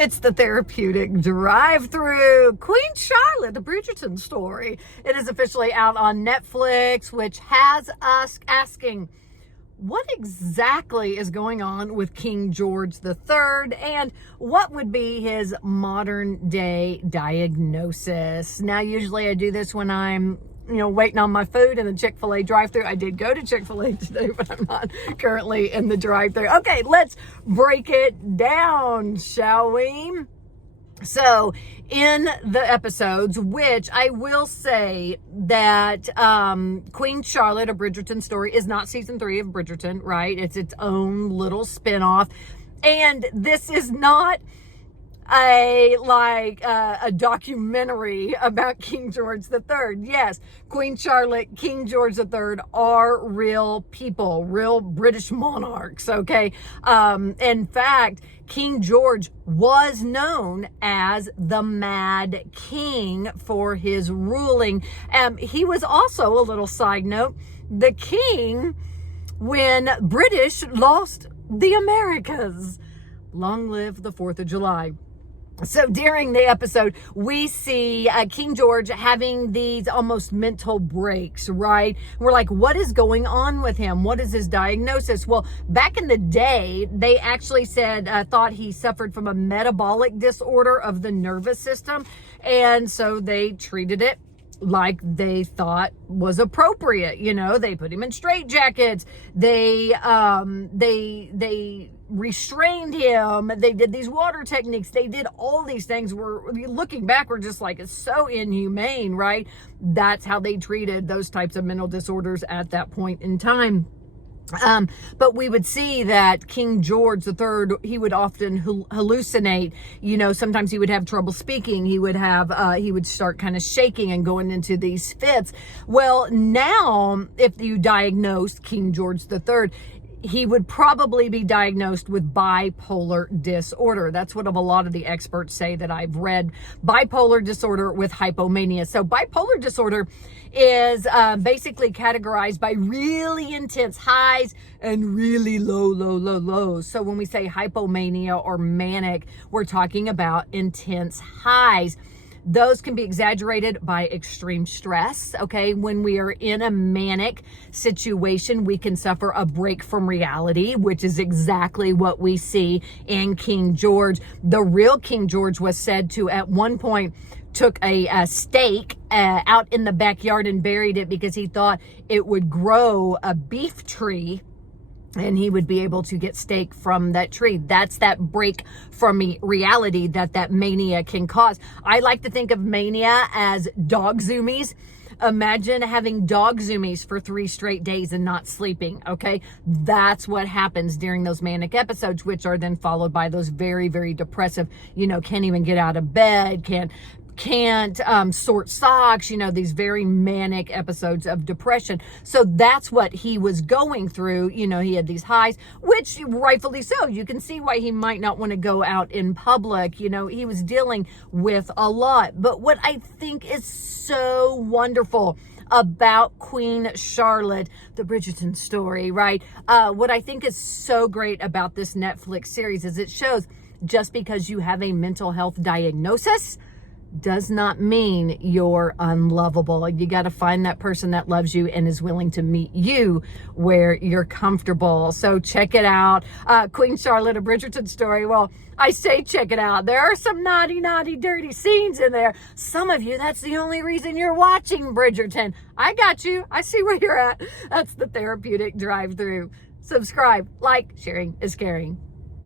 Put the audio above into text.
It's the Therapeutic Drive-Thru. Queen Charlotte, the Bridgerton Story. It is officially out on Netflix, which has us asking, what exactly is going on with King George III, and what would be his modern day diagnosis? Now, usually I do this when I'm waiting on my food in the Chick-fil-A drive-thru. I did go to Chick-fil-A today, but I'm not currently in the drive-thru. Okay, let's break it down, shall we? So in the episodes, which I will say that Queen Charlotte, a Bridgerton Story, is not season 3 of Bridgerton, right? It's its own little spinoff. And this is not a documentary about King George III. Yes, Queen Charlotte, King George III are real people, real British monarchs, okay? In fact, King George was known as the Mad King for his ruling. He was also, a little side note, the king when British lost the Americas. Long live the 4th of July. So during the episode, we see King George having these almost mental breaks, right? We're like, what is going on with him? What is his diagnosis? Well, back in the day, they actually said, thought he suffered from a metabolic disorder of the nervous system. And so they treated it like they thought was appropriate. They put him in straitjackets. They restrained him. They did these water techniques. They did all these things. Looking back, we're just like, it's so inhumane, right? That's how they treated those types of mental disorders at that point in time. But we would see that King George III, he would often hallucinate. Sometimes he would have trouble speaking. He would start kind of shaking and going into these fits. Well, now, if you diagnose King George III, he would probably be diagnosed with bipolar disorder. That's what a lot of the experts say that I've read. Bipolar disorder with hypomania. So bipolar disorder is basically categorized by really intense highs and really low lows. So when we say hypomania or manic, we're talking about intense highs. Those can be exaggerated by extreme stress, okay? When we are in a manic situation, we can suffer a break from reality, which is exactly what we see in King George. The real King George was said to, at one point, took a stake out in the backyard and buried it because he thought it would grow a beef tree and he would be able to get steak from that tree. That's that break from reality that mania can cause. I like to think of mania as dog zoomies. Imagine having dog zoomies for 3 straight days and not sleeping, okay? That's what happens during those manic episodes, which are then followed by those very, very depressive, can't even get out of bed, can't sort socks, these very manic episodes of depression. So that's what he was going through. He had these highs, which rightfully so. You can see why he might not want to go out in public. He was dealing with a lot. But what I think is so wonderful about Queen Charlotte, the Bridgerton Story, right? What I think is so great about this Netflix series is it shows just because you have a mental health diagnosis does not mean you're unlovable. You got to find that person that loves you and is willing to meet you where you're comfortable. So check it out. Queen Charlotte, a Bridgerton Story. Well, I say check it out. There are some naughty, dirty scenes in there. Some of you, that's the only reason you're watching Bridgerton. I got you. I see where you're at. That's the Therapeutic Drive-Thru. Subscribe, like, sharing is caring.